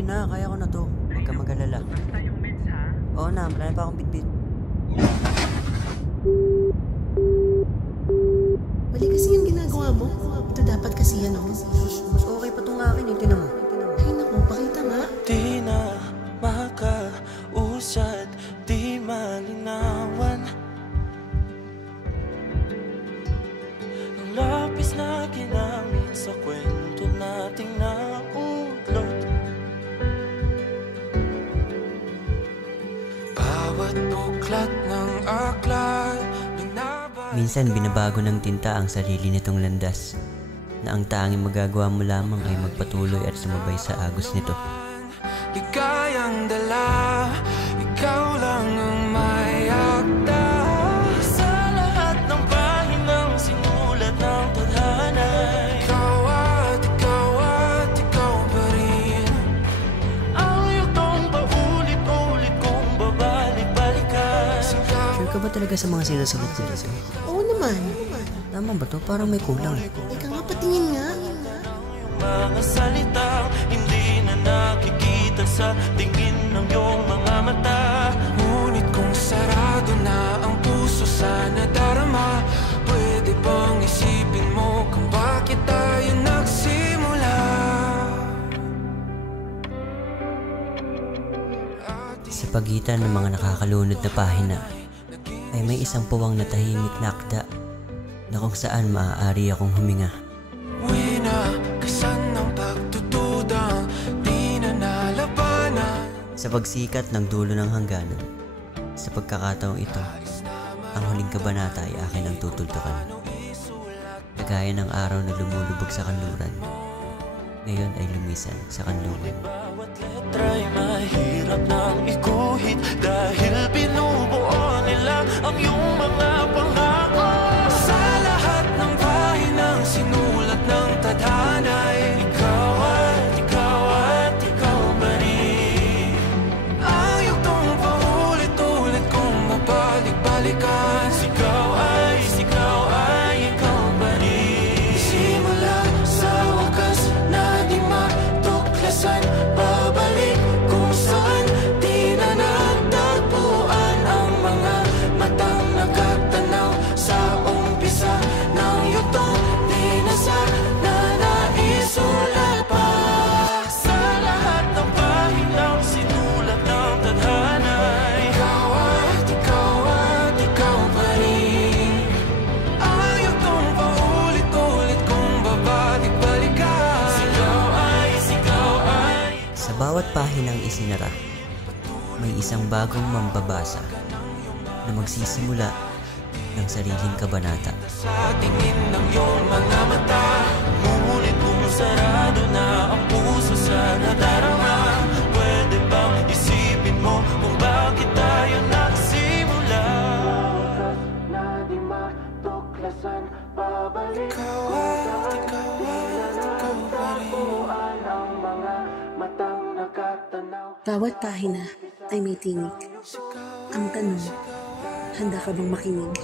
Sige na, kaya ko na to. Huwag ka mag-alala. Basta yung meds ha? Oo na, marami pa akong bitbit. Mali kasi yung ginagawa mo. Ito dapat kasi yan, oh. Mas okay pa itong akin, tinan mo. Ay naku, pakita nga. Di na makausad, di malinawan ang lapis na ginamit sa kwento nating naudlot. Bawat buklat ng aklat Minsan binabago ng tinta ang sarili nitong landas, na ang tanging magagawa mo lamang ay magpatuloy at sumabay sa agos nito. Ligayang dala, ikaw lang ang may akda sa lahat ng pahinang sinulat ng tadhana. Ikaw at ikaw pa rin ang yugtong paulit-ulit kong babalik-balikan. Sure ka ba talaga sa mga sinusulat ko dito? Oo naman. Tama ba to? Parang may kulang. Ika nga, patingin nga. Mga salitang hindi na nakikita sa tingin ng iyong mga mata. Ngunit kung sarado na ang puso sana darama, pwede bang isipin mo kung bakit tayo nagsimula? Sa pagitan ng mga nakakalunod na pahina ay may isang puwang na tahimik na akda na kung saan maaari akong huminga. Winakasan ng pagtutudang di na nalabanan. Sa pagsikat ng dulo ng hangganan, sa pagkakataong ito, ang huling kabanata ay akin ang tutultukan. Kagaya ng araw na lumulubog sa kanluran, ngayon ay lumisan sa kanlungan. Bawat letra'y mahirap nang ikuhit dahil binubuo nila ang iyong mga pangako. Sa lahat ng pahinang sinulat ng tadhana'y ikaw pa rin ang yugtong paulit-ulit kong mabalik-balikan. Sigaw ay ikaw pa rin. Simula sa wakas na di matuklasan, babalik kung saan di na natagpuan ang mga matang nagtatanaw sa umpisa ng yugtong di na sana naisulat pa. Sa lahat ng pahinang sinulat ng tadhana, ikaw pa rin ang yugtong paulit-ulit kong babalik-balikan. Sigaw ay Sa bawat pahinang isinara, may isang bagong mambabasa na magsisimula ng sariling kabanata. sa tingin ng iyong mga mata. Ngunit kung sarado na ang puso sa nadarama, pwede bang isipin mo kung bakit tayo nagsimula? Na di matuklasan, babalik ikaw pa rin ang mga matang nakatanaw. Bawat pahina ay may tinig. Ang tanong, handa ka bang makinig?